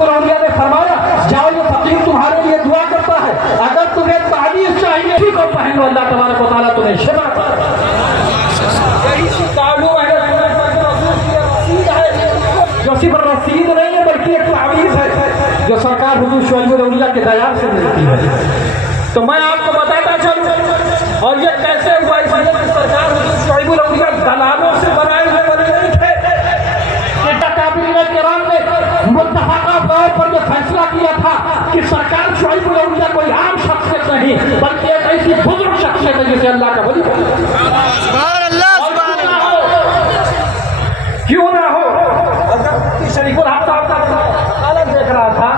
औलिया ने फरमाया जाओ ये फकीर तुम्हारे लिए दुआ करता है, अगर तुम्हें ताबीज़ चाहिए ठीक हो पहन लो, अल्लाह तबारक व तआला तुम्हें शिफा जो सिर्फ रसीद नहीं है बल्कि एक ताबीज़ है जो सरकार हुजूर शुआइब औलिया के दयाल से मिलती है। तो मैं आपको बताता चलूं और ये कैसे हुआ, इसलिए कि सरकार हुजूर शुआइब औलिया दलालों से बनाए हुए बने नहीं थे। किराम ने मुत्तफाका तौर पर यह फैसला किया था कि सरकार शुआइब औलिया कोई आम शख्सियत नहीं बल्कि एक ऐसी बुजुर्ग शख्सियत है जिसे अल्लाह का वली क्यों ना हो। शरीफुल हक साहब का आलम देख रहा था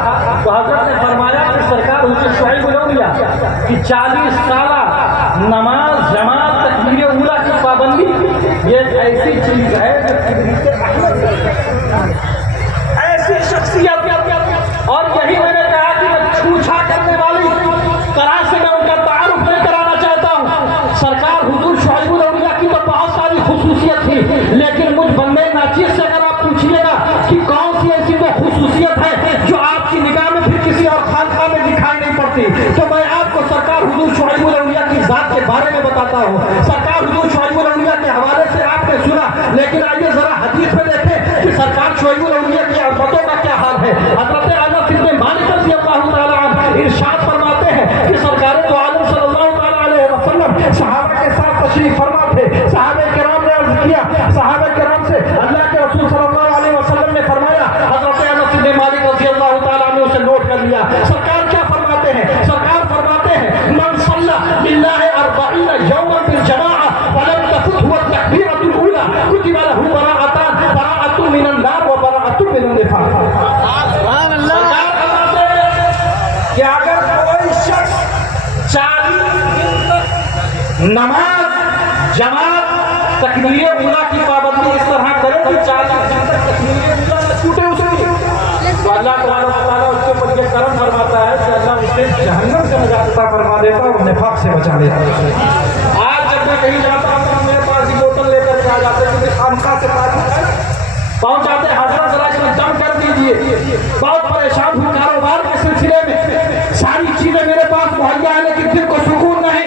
तो हजरत ने फरमाया कि सरकार हुजूर शुआइब औलिया कि 40 साल नमाज जमात तकबीर उला की पाबंदी ये ऐसी चीज है जो ऐसी शख्सियत, और यही मैंने कहा कि मैं छूछा करने वाली तरह से मैं उनका तारुफ नहीं कराना चाहता हूँ। सरकार हुजूर शुआइब औलिया की तो बहुत सारी खुसूसियत थी, लेकिन मुझ बंदे नाचीज से अगर आप पूछिएगा कि कौन सी ऐसी वो खुसूसियत है जो आपकी निगाह में फिर किसी और खानका में दिखाई नहीं पड़ती, तो मैं आपको सरकार हुजूर शुआइब औलिया की जात के बारे में बताता हूँ। सरकार हुजूर शुआइब औलिया के हवाले से आपने सुना, लेकिन आइए जरा हदीस में देखें कि सरकार शुआइब औलिया की अज़मतों का क्या हाल है। हज़रत अनस इब्न मालिक रज़ियल्लाहु तआला अन्हु इरशाद फरमाते हैं कि सरकार दो आलम सल्लल्लाहु अलैहि वसल्लम सहाबा के साथ तशरीफ फरमा थे। सहाबा किराम ने अर्ज किया, सहाबा किराम से अल्लाह के रसूल सल्लल्लाहु अलैहि वसल्लम ने फरमाया, हज़रत अनस इब्न मालिक रज़ियल्लाहु तआला ने उसे नोट कर लिया। सरकार क्या फरमाते हैं? सरकार फरमाते हैं मन सल्ला लिल्लाहि 40 यौमन बिल जमाअह वलम तफुतहु तकबीरतुल ऊला कुतिबा लहु बराअतुन मिनन नार व बराअतुन मिनन निफाक। कि अगर कोई शख्स 40 दिन तक नमाज जमात तकबीर उला की पाबंदी इस तरह करे कि 40 दिन तक तकबीर उला न छूटे उसे, तो अल्लाह तबारक व तआला उसके ऊपर ये करम फरमाता है कि अल्लाह उसे जहन्नम से निजात अता फरमा देता है और निफाक से बचा लेता है। आज जब मैं कहीं जाता हूँ तो मेरे पास ही बोतल लेकर के आ जाते हैं, क्योंकि खानका से पहुंच जाते हैं, हजरत जरा इसमें दम कर दीजिए, बहुत परेशान हूँ कारोबार के सिलसिले में, सारी चीजें मेरे पास मुहैया है लेकिन दिल को सुकून नहीं।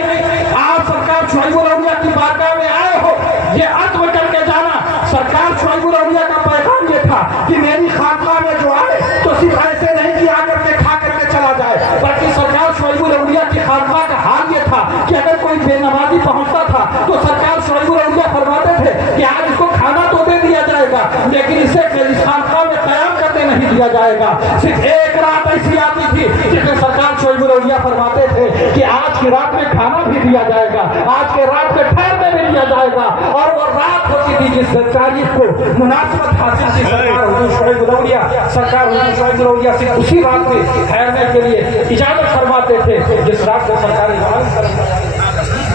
आप सरकार शुआइब औलिया की बारगाह में आए हो, ये अज़्म करके जाना। सरकार शुआइब औलिया का पैगाम ये था कि मेरी खानका में जो आए तो सिर्फ ऐसे नहीं कि आकर के खा करके चला जाए, बल्कि सरकार शुआइब औलिया की खानका का हाल ये था कि अगर कोई बेनमाजी पहुंचता था तो सरकार शुआइब औलिया फरमाते थे कि आज इसको खाना तो दे दिया जाएगा लेकिन इसे इस खानका में कयाम करने नहीं दिया जाएगा। सिर्फ एक रात ऐसी आती थी जिसमें सरकार शुआइब औलिया फरमाते थे कि आज की रात में खाना भी दिया जाएगा, आज के रात में ठहरने भी दिया जाएगा, और वो रात होती थी जिस तारीख को मुनासिबत हासिल थी सरकार हुजूर शुआइब औलिया सिर्फ उसी रात में ठहरने के लिए इजाजत फरमाते थे जिस रात को सरकार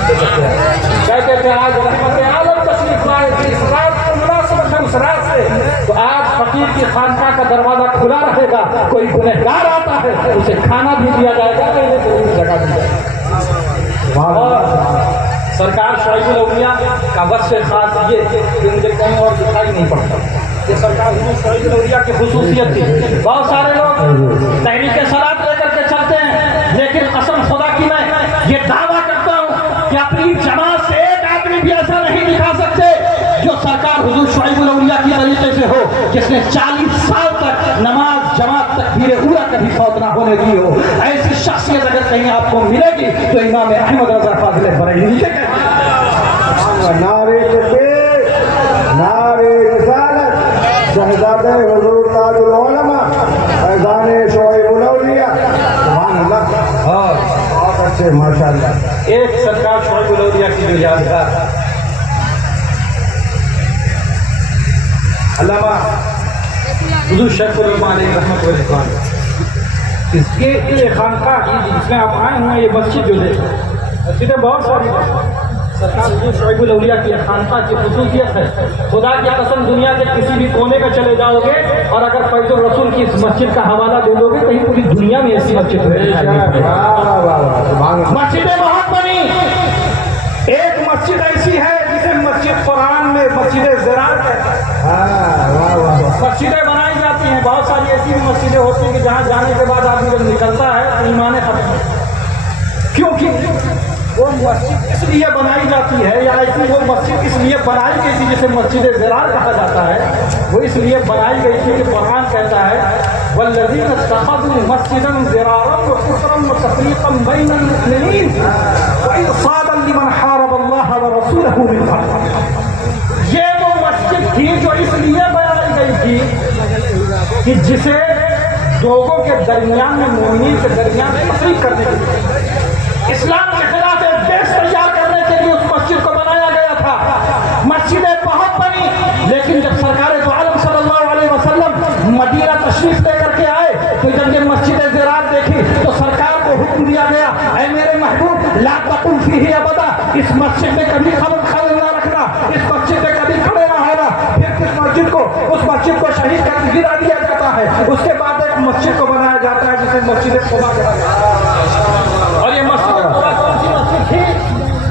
कहते थे आज रहमत आलम तशरीफ लाए थे इस रात को मुनासिबत है उस रात से। तो आज फकीर की खानका का दरवाजा खुला रहेगा, कोई गुनहगार आता है उसे खाना भी दिया जाएगा, जगह दी जाएगी। सरकार शुआइब औलिया का वस्फ़ खास ये मुझे कहीं और दिखाई नहीं पड़ता। ये सरकार शुआइब औलिया की खुसूसियत थी। बहुत सारे लोग तहरीक सलात लेकर के चलते हैं, लेकिन कसम खुदा की मैं ये दावा करता हूँ कि अपनी जमात से एक आदमी भी ऐसा नहीं दिखा सकते जो सरकार हुजूर शुआइब औलिया की तरीके से हो, जिसने 40 साल तक नमाज जमात तकबीर उला कभी फौत ना होने दी हो। ऐसी शख्सियत अगर कहीं आपको मिलेगी तो इमाम अहमद रज़ा फाज़िल बरेलवी के नारे तकबीर नारे रिसालत शहजादे हुजूर ताजुल उलमा फैज़ान शुआइब औलिया सुभान अल्लाह। बहुत अच्छे माशाअल्लाह। एक सरकार शुआइब औलिया की जो यादगार अल्लामा हुजूर शेखुल उलमा अलैहि रहमत व रिज़वान इसके ये खानका जिसमें आप आए हुए ये मस्जिद जो है मस्जिदें बहुत सारी सरकार हुजूर शुआइब औलिया की खानका की खुसूसियत है। खुदा की कसम दुनिया के किसी भी कोने में चले जाओगे और अगर फैज़ुर रसूल की इस मस्जिद का हवाला दे दोगे कहीं पूरी दुनिया में ऐसी मस्जिद है। मस्जिदें बहुत बनी, एक मस्जिद ऐसी है जिसे مسجد قرآن میں مسجد زرار کہتا ہے. ہاں واہ واہ واہ. مسجدیں بنائی جاتی ہیں, بہت ساری ایسی بھی مسجدیں ہوتی ہیں کہ جہاں جانے کے بعد آدمی جب نکلتا ہے تو ایمان ختم ہوتا ہے. کیونکہ وہ مسجد اس لیے بنائی جاتی ہے, یا ایسی وہ مسجد اس لیے بنائی گئی تھی جسے مسجد زرار کہا جاتا ہے, وہ اس لیے بنائی گئی تھی کہ قرآن کہتا ہے والذین اتخذوا مسجدا ضرارا وكفرا وتفریقا بین المؤمنین وارصادا لمن حارب اللہ ورسولہ من قبل. یہ وہ مسجد تھی جو اس لیے بنائی گئی تھی کہ جسے لوگوں کے درمیان میں, مومنین کے درمیان تفریق کرنے کے لیے, اسلام کے خلاف ایک دیش تیار کرنے کے لیے اس مسجد کو بنایا گیا تھا. مسجدیں بہت بنی, لیکن جب سرکار دو عالم صلی اللہ علیہ وسلم مدینہ تشریف لے کر کے آئے تو جب یہ مسجد زرار دیکھی تو سرکار کو حکم دیا گیا, اے میرے محبوب لا تقم فیہ ابدا, اس مسجد میں کبھی قدم خالی نہ رکھنا, اس مسجد میں کبھی کھڑے نہ ہونا. پھر اس مسجد کو شہید کر کے گرا دیا جاتا ہے. اس کے بعد ایک مسجد کو بنایا جاتا ہے جسے مسجد قباء کہا جاتا ہے. اور یہ مسجد قباء کون سی مسجد تھی؟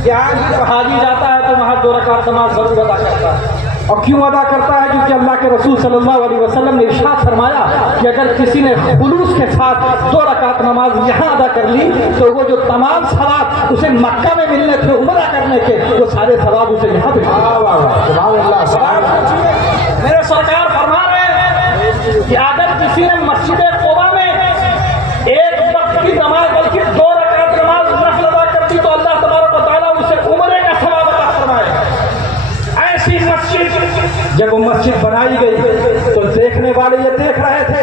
یہاں حاجی جاتا ہے تو وہاں 2 رکعت نماز ضرور ادا کرتا ہے. اور کیوں ادا کرتا ہے؟ کیونکہ اللہ کے رسول صلی اللہ علیہ وسلم نے ارشاد فرمایا کہ اگر کسی نے خلوص کے ساتھ 2 رکعت نماز یہاں ادا کر لی تو وہ جو تمام ثواب اسے مکہ میں ملنے تھے عمرہ کرنے کے, وہ سارے ثواب اسے یہاں پہ. میرے سرکار فرما رہے ہیں کہ اگر کسی نے مسجد قباء میں ایک وقت کی نماز بلکہ 2 رکعت نماز نفل ادا کر دی تو اللہ تبارک و تعالیٰ اسے عمرے کا ثواب عطا فرمائے. ایسی مسجد جب وہ مسجد بنائی گئی تو دیکھنے والے یہ دیکھ رہے تھے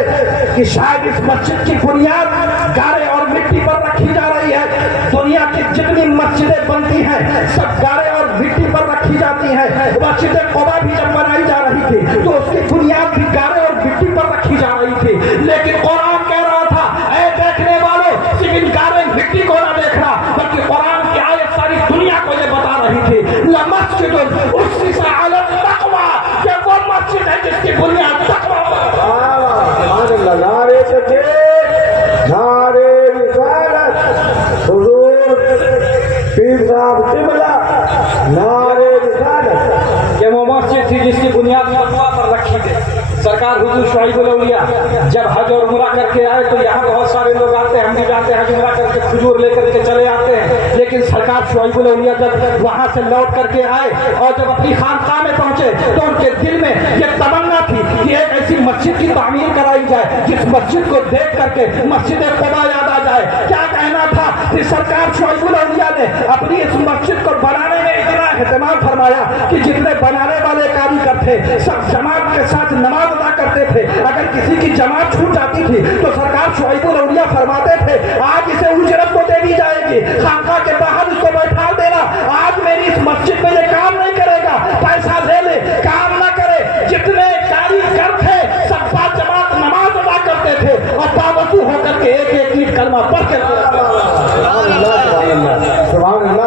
کہ شاید اس مسجد کی بنیاد گارے اور مٹی پر رکھی جا رہی ہے. دنیا کی جتنی مسجدیں بنتی ہیں سب گارے اور مٹی پر رکھی جاتی ہیں. مسجد قباء بھی جب بنائی جا رہی تھی تو اس کی بنیاد بھی گارے اور مٹی پر رکھی جا رہی تھی. لیکن قرآن کہہ رہا تھا اے دیکھنے والوں, صرف گارے مٹی کو نہ دیکھنا بلکہ قرآن کی آیت ساری دنیا کو یہ بتا رہی تھی لمسجد اسس علی التقوی, یہ وہ مسجد ہے جس کی بنیاد تقوی پر. نعرے تکبیر, نعرے رسالت, حضور پیر صاحب قبلہ, نعرے رسالت. یہ وہ مسجد تھی جس کی بنیاد تقوی پر رکھی گئی. سرکار حضور شعیب الاولیاء جب حج اور عمرہ کر کے آئے تو یہاں بہت سارے لوگ آتے ہیں, ہم بھی جاتے ہیں حج عمرہ کر کے کھجور لے کر کے چلے آتے ہیں. لیکن سرکار شعیب الاولیاء جب وہاں سے لوٹ کر کے آئے اور جب اپنی خانقاہ میں پہنچے تو ان کے دل میں یہ تمنا تھی کہ ایک ایسی مسجد کی تعمیر کرائی جائے جس مسجد کو دیکھ کر کے مسجد قباء یاد آ جائے. کیا کہنا تھا کہ سرکار شعیب الاولیاء نے اپنی اس مسجد کو بنانے میں اتنا اہتمام فرمایا کہ جتنے بنانے والے کاریگر تھے سب جماعت کے ساتھ نماز ادا کرتے تھے. اگر کسی کی جماعت چھوٹ جاتی تھی تو سرکار شعیب الاولیاء فرماتے تھے آج اسے اجرت تو دے دی جائے گی, خانقاہ کے باہر اس کو بیٹھا دینا, آج میری اس مسجد میں یہ کام نہیں کرے گا, پیسہ لے لے کام نہ کرے. جتنے کاریگر تھے سب بات جماعت نماز ادا کرتے تھے اور باوضو ہو کر کے ایک ایک کلمہ پڑھ کے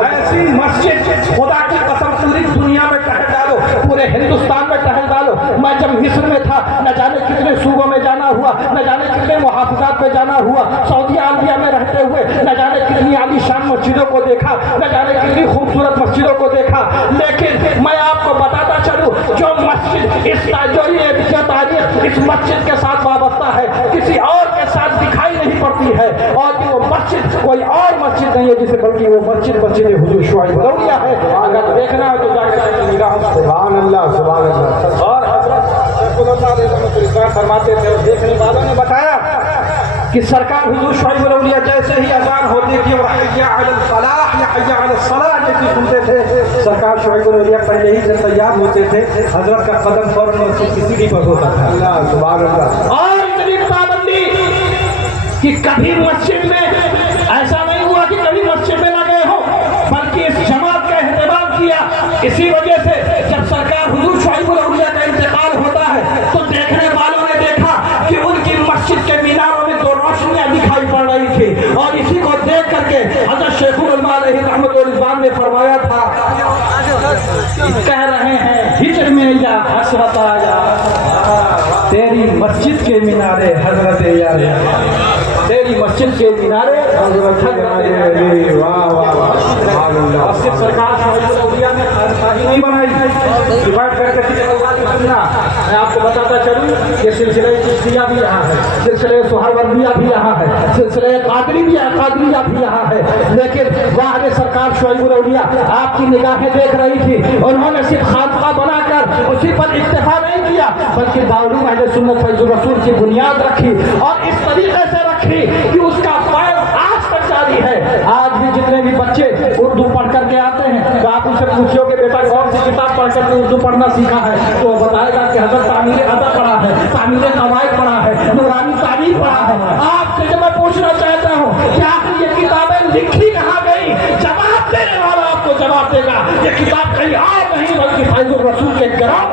ایسی مسجد خدا کی قسم پوری دنیا میں ٹہل ڈالو, پورے ہندوستان میں ٹہل ڈالو. میں جب مصر میں تھا نہ جانے کتنے صوبوں میں جانا ہوا, نہ جانے کتنے محافظات میں جانا ہوا, سعودی عربیہ میں رہتے ہوئے نہ جانے کتنی عالی شان مسجدوں کو دیکھا, نہ جانے کتنی خوبصورت مسجدوں کو دیکھا. لیکن میں آپ کو بتاتا چلوں جو مسجد اس تاریخ اس مسجد کے ساتھ وابستہ ہے کسی اور کے ساتھ دکھائی نہیں پڑتی ہے, اور وہ مسجد کوئی اور مسجد نہیں ہے جسے بلکہ وہ مسجد حضور شعیب الاولیاء ہے. اگر دیکھنا ہے تو جا کے نگاہوں سے. سبحان اللہ, سبحان اللہ. اور حضرت فرماتے تھے, دیکھنے والوں نے بتایا کہ سرکار حضور شعیب الاولیاء جیسے ہی اذان ہوتی تھی اور حی علی الفلاح یا حی علی الصلاح جیسی سنتے تھے, سرکار شعیب الاولیاء پہلے ہی سے تیار ہوتے تھے. حضرت کا قدم فوراً کسی بھی پر ہوتا تھا. اللہ, سبحان اللہ. اور اتنی پابندی کہ کبھی مسجد میں ایسا نہیں ہوا کہ کبھی مسجد میں نہ گئے ہو, بلکہ اس جماعت کا اہتمام کیا. اسی وجہ سے جب سرکار حضور شعیب الاولیاء کا انتقال ہوتا ہے تو دیکھنے والوں نے دیکھا کہ ان کی مسجد کے میناروں میں 2 روشنیاں دکھائی پڑ رہی تھی, اور اسی کو دیکھ کر کے حضرت شیخ العلماء علیہ رحمت الرضوان نے فرمایا تھا, کہہ رہے ہیں ہجر میں یا حسرت آیا تیری مسجد کے مینارے حضرت یار, تیری مسجد کے مینارے حضرت. واہ واہ واہ, صرف سرکار شعیب الاولیاء نے ही नहीं बनाई। डिवाइड करके सुनना, मैं आपको बताता चलूँ ये सिलसिले चिश्तिया भी यहाँ है, सिलसिले सुहारवर्दिया भी यहाँ है, सिलसिले कादरिया भी यहाँ है। लेकिन वहाँ सरकार शुएब औलिया आपकी निगाहें देख रही थी, उन्होंने सिर्फ खानका बनाकर उसी पर इक्तफा नहीं किया, बल्कि दाउलूम अहले सुन्नत फैजुर रसूल की बुनियाद रखी और इस तरीके से रखी कि उसका फैज़ आज तक जारी है। आज भी जितने भी बच्चे उर्दू पढ़ करके आते हैं तो आप उनसे पूछो कि बेटा कौन सी किताब पढ़ करके उर्दू पढ़ना सीखा है, तो वो बताएगा कि हज़रत तामीर अदब पढ़ा है, तामीर कवायद पढ़ा है, नूरानी तारीफ पढ़ा है। आपसे जब मैं पूछना चाहता हूँ कि आखिर ये किताबें लिखी कहाँ गई, जवाब देने वाला आपको जवाब देगा ये किताब कहीं और नहीं बल्कि फैजुर रसूल के ग्राम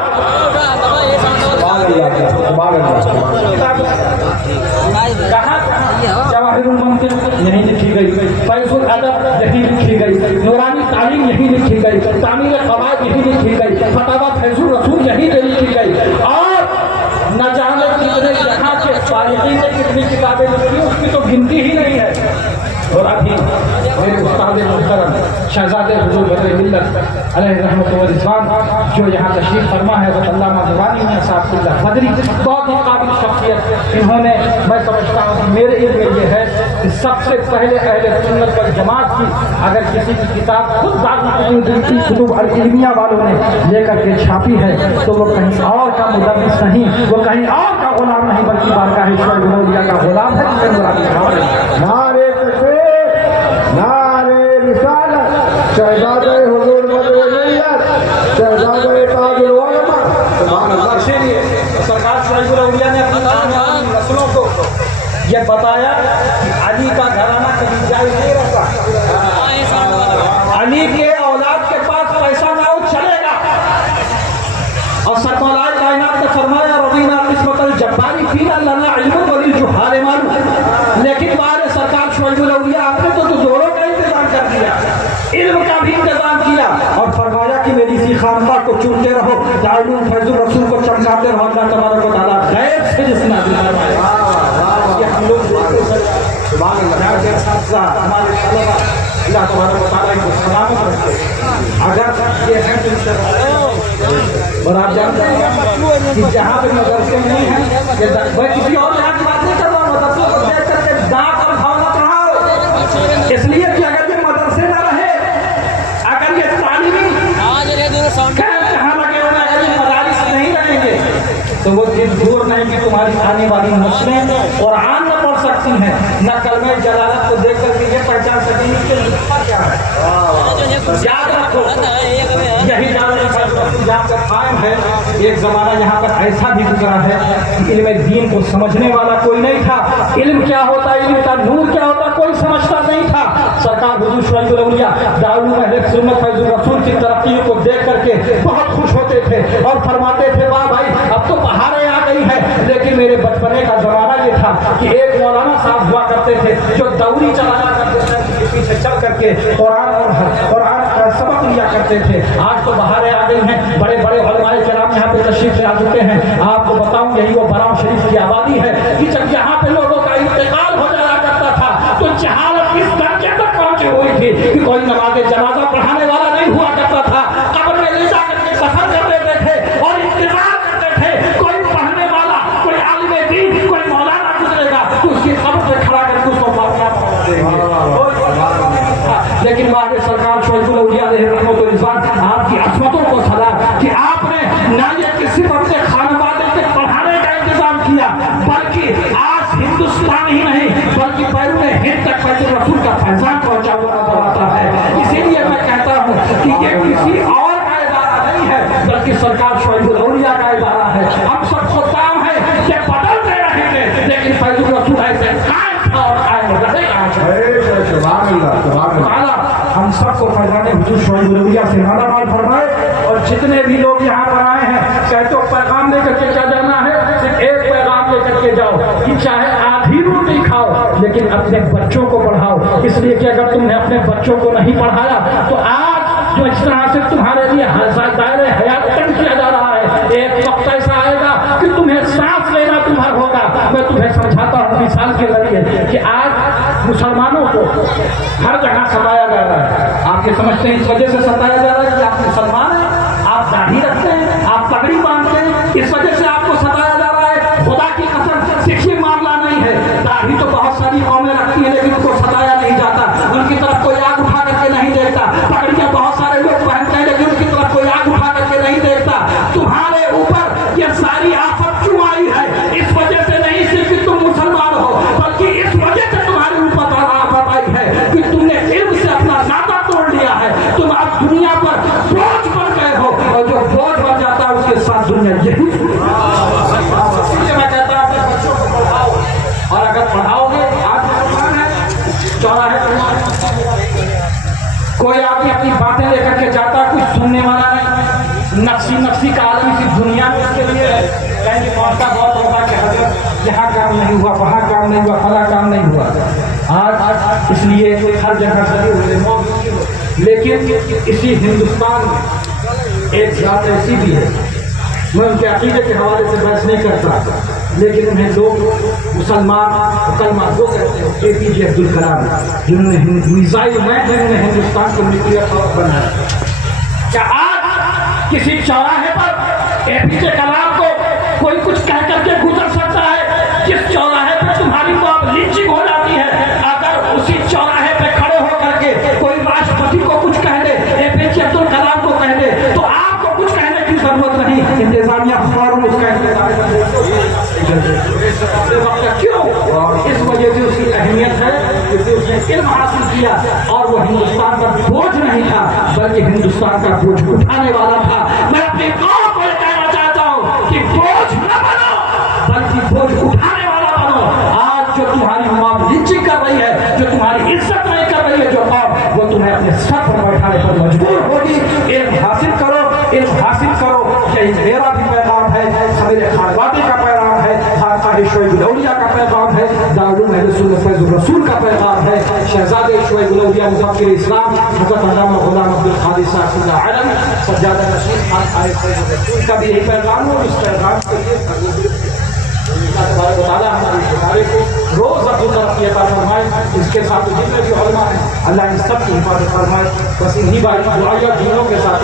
जवाहिरुल मंतिक यहीं लिखी गई, फैजुल अदब यहीं लिखी गई, नूरानी तालीम यहीं लिखी गई, तामीर कवायद यहीं लिखी गई, फतावा फैजुल रसूल यहीं पे लिखी गई। और न जाने कितने यहाँ के फारिगी ने कितनी किताबें लिखी उसकी तो गिनती ही नहीं है। और अभी मेरे उस्ताद मुहतरम शहजादे हुजूर बदर मिल्लत अलैहि रहमत व रिज़वान जो यहाँ तशरीफ फरमा है हज़रत अल्लामा नूरानी मियां साहब बदरी, बहुत ही काबिल शख्सियत इन्होंने, मैं समझता हूँ कि मेरे इल्म में ये है कि सबसे पहले अहले सुन्नत वल जमात की अगर किसी की किताब खुद दारुल कुतुब अल इल्मिया वालों ने लेकर के छापी है तो वो कहीं और का मुदर्रिस नहीं, वो कहीं और का गुलाम नहीं बल्कि बारगाह शुएब औलिया का गुलाम है। नारे तकबीर, नारे रिसालत, शहजादे हुजूर बदर मिल्लत, शहजादे ताजुल उलमा। सुभान अल्लाह। इसीलिए सरकार शुएब औलिया ने अपनी नस्लों को ये बताया कि अली का घराना कभी जायज नहीं रहता, अली के औलाद के पास पैसा ना हो चलेगा। और सरमौलाए कायनात ने फरमाया रज़ीना किस्मतल जब्बारी फीना लना इल्मुन वलिल जुहाल मालूम। लेकिन बाहर सरकार शुएब औलिया आपने तो दोनों का इंतजाम कर दिया, इल्म का भी इंतजाम किया और फरमाया कि मेरी इसी खानका को चुनते रहो, दारुल फैजुल रसूल को चमकाते रहो। अल्लाह तबारक व तआला गैब से जिसने नाज़िल फरमाया कि हम लोग सुभान अल्लाह हमारे तलबा अल्लाह तबारक व तआला इनको सलामत रखे। अगर ये है और आप जानते हैं कि जहाँ पे मदरसे नहीं है, मैं किसी और जहाँ की बात नहीं कर रहा हूँ, मदरसों को देख करके दांत और भाव मत रहा, इसलिए कि अगर ये मदरसे ना रहे, अगर ये तालीमी कहाँ लगे हुए, अगर ये मदारिस नहीं रहेंगे तो वो दिन दूर नहीं कि तुम्हारी आने वाली नस्लें कुरान न पढ़ सकती हैं, न कलमे जलालत को देख करके ये पहचान सकेंगी कि लिखा क्या है। याद रखो यही जहाँ पर कायम है, एक ज़माना यहाँ पर ऐसा भी गुजरा है कि इल्म दीन को समझने वाला कोई नहीं था, इल्म क्या होता है, इल्म का नूर क्या होता कोई समझता नहीं था। सरकार हुजूर शुएब औलिया दारुल अहले सुन्नत फैजुर रसूल की तरक्की को देख करके बहुत खुश होते थे और फरमाते थे वाह भाई अब तो बहारें आ गई है। लेकिन मेरे बचपने का ज़माना ये था कि एक मौलाना साहब हुआ करते थे जो दौरी चलाया करते थे, उनके पीछे चल करके कुरान का सबक लिया करते थे। आज तो बहारें आ गई हैं, बड़े बड़े उलमाए किराम यहाँ पे तशरीफ ले आ चुके हैं। आपको बताऊं यही वो बराव शरीफ की आबादी है कि जब यहाँ पे लोगों का इंतकाल हो जाया करता था तो जहालत इस दर्जे तक पहुंची हुई थी कि कोई नमाज़े जनाजा पढ़ाने वाला नहीं हुआ करता था, कब्र में ले जा करके सफर कर देते थे और इंतजार करते थे कोई पढ़ने वाला, कोई आलिम दीन, कोई मौलाना गुजरेगा तो उसकी कब्र पे खड़ा करके उसको मारना पड़ेगा। लेकिन बाहर सरकार शुएब औलिया अलैहि रहमत व रिज़वान आपकी अज़मतों को सलाम कि आपने ना ये किसी अपने खानवादे के पढ़ाने का इंतजाम किया बल्कि आज हिंदुस्तान ही नहीं बल्कि बैरून हिंद तक फैजुल रसूल का फैज़ान पहुंचा हुआ आता है। इसीलिए मैं कहता हूँ कि ये किसी और का इदारा नहीं है बल्कि सरकार शुएब औलिया का इदारा है। हम सबको काम है कि बदलते रहेंगे लेकिन फैजुल रसूल ऐसे कायम था और कायम रहेगा। हम सबको फैज़ाने हुजूर शुएब औलिया से मालामाल फरमाए। और जितने भी लोग यहाँ पर आए हैं चाहे तो पैगाम लेकर के क्या जाना है, सिर्फ एक पैगाम लेकर के जाओ कि चाहे आधी रोटी खाओ लेकिन अपने बच्चों को पढ़ाओ। इसलिए कि अगर तुमने अपने बच्चों को नहीं पढ़ाया तो आज जो इस तरह से तुम्हारे लिए दायरे हयात तंग किया जा रहा है, एक वक्त ऐसा आएगा कि तुम्हें सांस लेना तुम्हारा होगा। मैं तुम्हें समझाता हूँ मिसाल के जरिए कि आज मुसलमानों को हर जगह सताया जा रहा है। आप ये समझते हैं इस वजह से सताया जा रहा है कि आप मुसलमान हैं, आप दाढ़ी रखते हैं, आप पगड़ी बांधते हैं, इस वजह से आपको सताया जा रहा है। खुदा की कसम सिखी मामला नहीं है। दाढ़ी तो बहुत सारी कौमें रखती हैं लेकिन उनको सताया नहीं जाता, उनकी तरफ कोई आग उठा करके नहीं देखता। पगड़ियां बहुत सारे लोग पहनते हैं लेकिन उनकी तरफ कोई आग उठा करके नहीं देखता। तुम्हारे ऊपर ये सारी आफत क्यों आई है? इस वजह से नहीं सिर्फ कि तुम मुसलमान हो, बल्कि इस वजह से तुम्हारे ऊपर आफत आई है कि तुमने इल्म से अपना नाता तोड़ लिया है। तुम अब दुनिया पर बोझ बन गए हो, और जो बोझ बन जाता है उसके साथ दुनिया यही। इसलिए मैं कहता हूं अपने बच्चों को पढ़ाओ, और अगर पढ़ाओगे, आज मुसलमान है, चौराहे कोई आदमी अपनी बातें लेकर के जाता, कुछ सुनने वाला नहीं। नक्सी का आदमी सिर्फ दुनिया में इसके लिए कहीं पहुंचता बहुत होगा कि हजरत यहाँ काम नहीं हुआ, वहाँ काम नहीं हुआ, फला काम नहीं हुआ। आज इसलिए हर जगह सभी हुए मौत। लेकिन इसी हिंदुस्तान में एक जात ऐसी भी है, मैं उनके अकीदे के हवाले से बहस नहीं करता, लेकिन उन्हें लोग मुसलमान कलमा दो कहते हैं, APJ अब्दुल कलाम, जिन्होंने मिसाइल मैन, जिन्होंने हिंदुस्तान को न्यूक्लियर पावर बनाया। क्या आज किसी चौराहे पर APJ कलाम को कोई कुछ कह करके गुजर सकता है? जिस चौराहे पर तुम्हारी तो लिंचिंग हो जाती है, अगर उसी चौराहे पे खड़े होकर के कोई राष्ट्रपति को कुछ कह दे, APJ अब्दुल कलाम को कह दे, तो आपको कुछ कहने की जरूरत नहीं। इंतजामिया फौरन उसका इंतजार क्यों? इस वजह से उसकी अहमियत है क्योंकि उसने इल्म हासिल किया, और वो हिंदुस्तान का बोझ नहीं था बल्कि हिंदुस्तान का बोझ उठाने वाला था। मैं अपनी कौम को कहना चाहता हूँ कि बोझ न बनो बल्कि बोझ उठाने वाला बनो। आज जो तुम्हारी माँ लिंचिंग कर रही है, जो तुम्हारी इज्जत नहीं कर रही है जो कौम, वो तुम्हें अपने सर पर बैठाने पर मजबूर होगी। इल्म हासिल करो, इल्म हासिल करो। यही मेरा भी पैगाम है, मेरे खानवादी का पैगाम है, खानकाह शोएब उलौलिया का पैगाम है, दारुल अहले सुन्नत फैजुर रसूल का पैगाम है, शहजादे शोएब उलौलिया मुज़फ़्फ़र इस्लाम हज़रत अल्लामा ग़ुलाम अब्दुल क़ादिर साहब आलम सज्जादा नशीद खानकाह फैजुर रसूल का भी यही पैगाम है। और इस पैगाम के लिए अल्लाह ताला हमारे इदारे को रोज़ अब्दुल तरक्की अता फरमाए। इसके साथ जितने भी उलमा हैं, अल्लाह इन सब की हिफाजत फरमाए। बस इन्हीं बात दुआओं के साथ